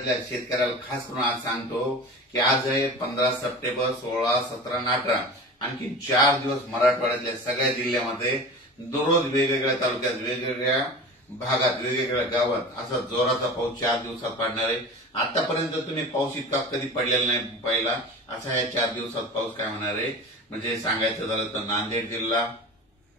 मराठवाड्यातल्या शेतकऱ्याला खास करून आज सांगतो की आज आहे 15 सप्टेंबर, 16, 17 आणि 18 आणखी 4 दिवस मराठवाड्यातल्या सगळ्या जिल्ह्यामध्ये दररोज वेगवेगळ्या तालुक्यात, वेगवेगळ्या भागात, वेगवेगळ्या गावात असा जोराचा पाऊस 4 दिवसात पडणार आहे। आतापर्यंत तुम्ही पाऊस इतका कधी पडलेला नाही पहिला, असा या 4 दिवसात पाऊस काय होणार आहे। म्हणजे सांगायचं झालं तर नांदेड जिल्हा,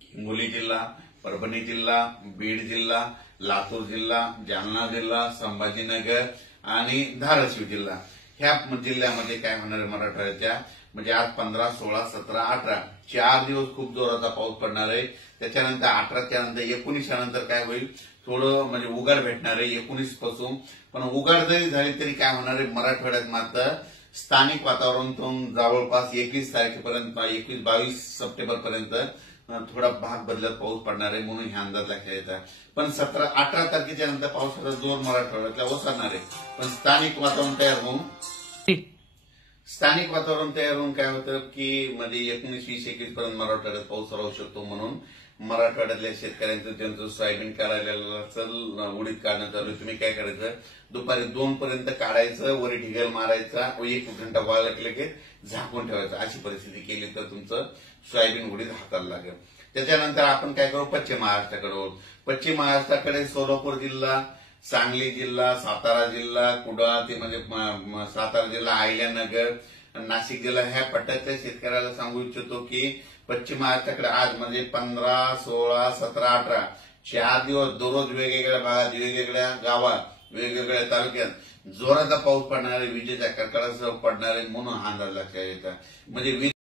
हिंगोली जिल्हा, परभणी जिल्हा, बीड जिल्हा, लातूर जिल्हा, जालना जिल्हा, संभाजीनगर आणि धाराशिव जिल्हा ह्या जिल्ह्यामध्ये काय होणार आहे मराठवाड्याच्या, म्हणजे आज 15, 16, 17, 18 4 दिवस खूप जोराचा पाऊस पडणार आहे। त्याच्यानंतर 18च्या नंतर 19 नंतर काय होईल, थोडं म्हणजे उघाड भेटणार आहे 19 पासून। पण उघाड जरी झाली तरी काय होणार आहे मराठवाड्यात मात्र स्थानिक वातावरणातून जवळपास 21 तारखेपर्यंत, 21-22 सप्टेंबर पर्यंत थोडा भाग बदलत पाऊस पडणार आहे, म्हणून हे अंदाज लक्षात येतात। पण 17-18 तारखेच्या नंतर पावसाचा जोर मराठवाड्यातला ओसरणार आहे। पण स्थानिक वातावरण तयार होऊन काय होतं की म्हणजे 19, 20, 21 पर्यंत मराठवाड्यात पाऊस राहू शकतो। म्हणून मराठवाड्यातल्या शेतकऱ्यांचं ज्यांचं सोयाबीन काढायला उडीद काढणं चालू, तुम्ही काय करायचं, दुपारी 2 पर्यंत काढायचं, वरी ढिगल मारायचा, 1 घंटा वाळलं की झाकून ठेवायचं। अशी परिस्थिती केली तर तुमचं सोयाबीन उडीद हाताला लागेल। त्याच्यानंतर आपण काय करू, पश्चिम महाराष्ट्राकडे पश्चिम महाराष्ट्राकडे सोलापूर जिल्हा, सांगली जिल्हा, सातारा जिल्हा, कुडाळ ते म्हणजे सातारा जिल्हा, अहिल्यानगर, नाशिक जिल्हा ह्या पट्ट्यातल्या शेतकऱ्याला सांगू इच्छितो की पश्चिम महाराष्ट्राकडे आज म्हणजे 15, 16, 17, 18 4 दिवस दररोज वेगवेगळ्या भागात, वेगवेगळ्या गावात, वेगवेगळ्या तालुक्यात जोराचा पाऊस पडणार आहे, विजेच्या कडकडाटासह पडणार आहे, म्हणून हा अंदाज लक्षात येतात। म्हणजे